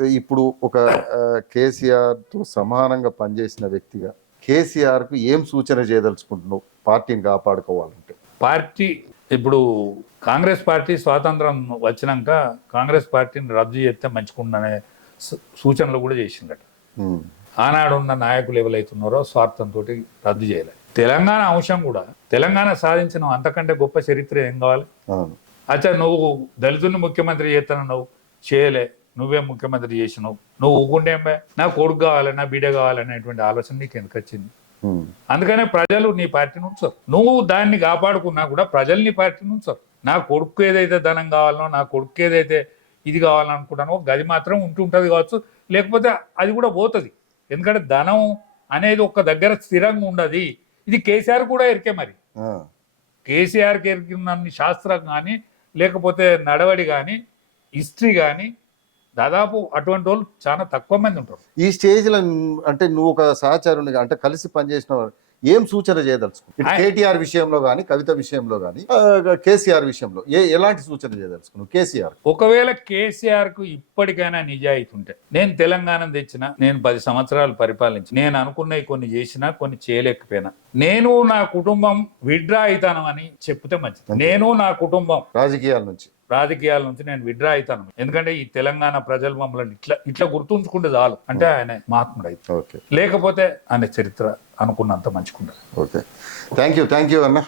ఇప్పుడు ఒక కేసీఆర్తో సమానంగా పనిచేసిన వ్యక్తిగా కేసీఆర్కు ఏం సూచన చేయదలుచుకుంటున్నావు? పార్టీని కాపాడుకోవాలంటే. పార్టీ ఇప్పుడు కాంగ్రెస్ పార్టీ స్వాతంత్రం వచ్చినాక కాంగ్రెస్ పార్టీని రద్దు చేస్తే మంచిగుండనే సూ- సూచనలు కూడా చేసిందట. ఆనాడు ఉన్న నాయకులు ఎవరైతున్నారో స్వార్థంతో రద్దు చేయలేదు తెలంగాణ అంశం కూడా తెలంగాణ సాధించిన అంతకంటే గొప్ప చరిత్ర ఏం కావాలి? అచ్చా నువ్వు దళితుని ముఖ్యమంత్రి చేస్తాను నువ్వు చేయలే. నువ్వే ముఖ్యమంత్రి చేసినావు. నువ్వు ఊగుండేంబే నా కొడుకు కావాలి నా బిడ్డ కావాలనేటువంటి ఆలోచన నీకు ఎందుకు వచ్చింది? అందుకనే ప్రజలు నీ పార్టీని ఉంచరు నువ్వు దాన్ని కాపాడుకున్నా కూడా ప్రజలు నీ పార్టీని ఉంచరు నా కొడుకు ఏదైతే ధనం కావాలనో నా కొడుకు ఏదైతే ఇది కావాలనుకుంటానో గది మాత్రం ఉంటుంటుంది కావచ్చు. లేకపోతే అది కూడా పోతుంది. ఎందుకంటే ధనం అనేది ఒక దగ్గర స్థిరంగా ఉండదు. ఇది కేసీఆర్ కూడా ఎరికే మరి. కేసీఆర్కి ఎరికినన్ని శాస్త్రం కానీ లేకపోతే నడవడి కానీ హిస్టరీ కానీ దాదాపు అటువంటి వాళ్ళు చాలా తక్కువ మంది ఉంటారు. ఈ స్టేజ్లో అంటే నువ్వు ఒక సహచారునిగా అంటే కలిసి పనిచేసిన ఏం సూచన చేయదలుచుకున్నావు కేటీఆర్ విషయంలో కానీ కవిత విషయంలో కానీ కేసీఆర్ విషయంలో ఏ ఎలాంటి సూచన చేయదలుచుకున్నావు కేసీఆర్? ఒకవేళ కేసీఆర్కు ఇప్పటికైనా నిజాయితీ ఉంటే నేను తెలంగాణ తెచ్చిన నేను పది సంవత్సరాలు పరిపాలించి నేను అనుకున్నవి కొన్ని చేసినా కొన్ని చేయలేకపోయినా నేను నా కుటుంబం విడ్రా అవుతాను అని చెప్తే మంచిది. నేను నా కుటుంబం రాజకీయాల నుంచి. రాజకీయాల నుంచి నేను విడ్రా అవుతాను. ఎందుకంటే ఈ తెలంగాణ ప్రజలు మమ్మల్ని ఇట్లా ఇట్లా గుర్తుంచుకుంటే చాలు. అంటే ఆయన మహాత్ముడు అయితే. ఓకే. లేకపోతే ఆయన చరిత్ర అనుకున్నంత మంచుకుంటారు okay. Thank you thank you అన్న.